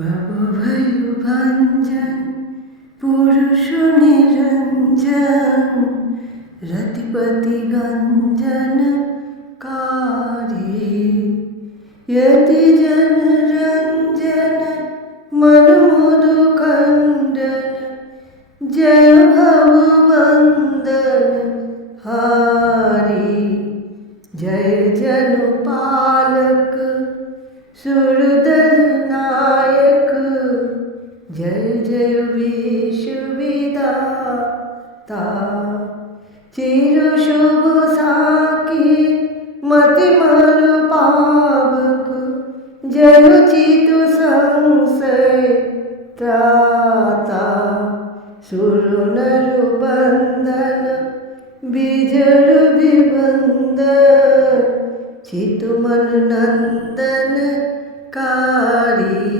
বাবু ভয়ু ভঞ্জন পুরুষ নিরঞ্জন রতিপতি গঞ্জন কারি यति जन रंजन मन मधु खंडन जय भव वंदन हारी जय जन पालक सुरदल नायक जय जय विश्वविदाता चिर शुभ साकी मति मल पावक जय चितु संशय त्राता सुर नर बंधन बिजड़ विबंधन चितु मन नंदन कारी।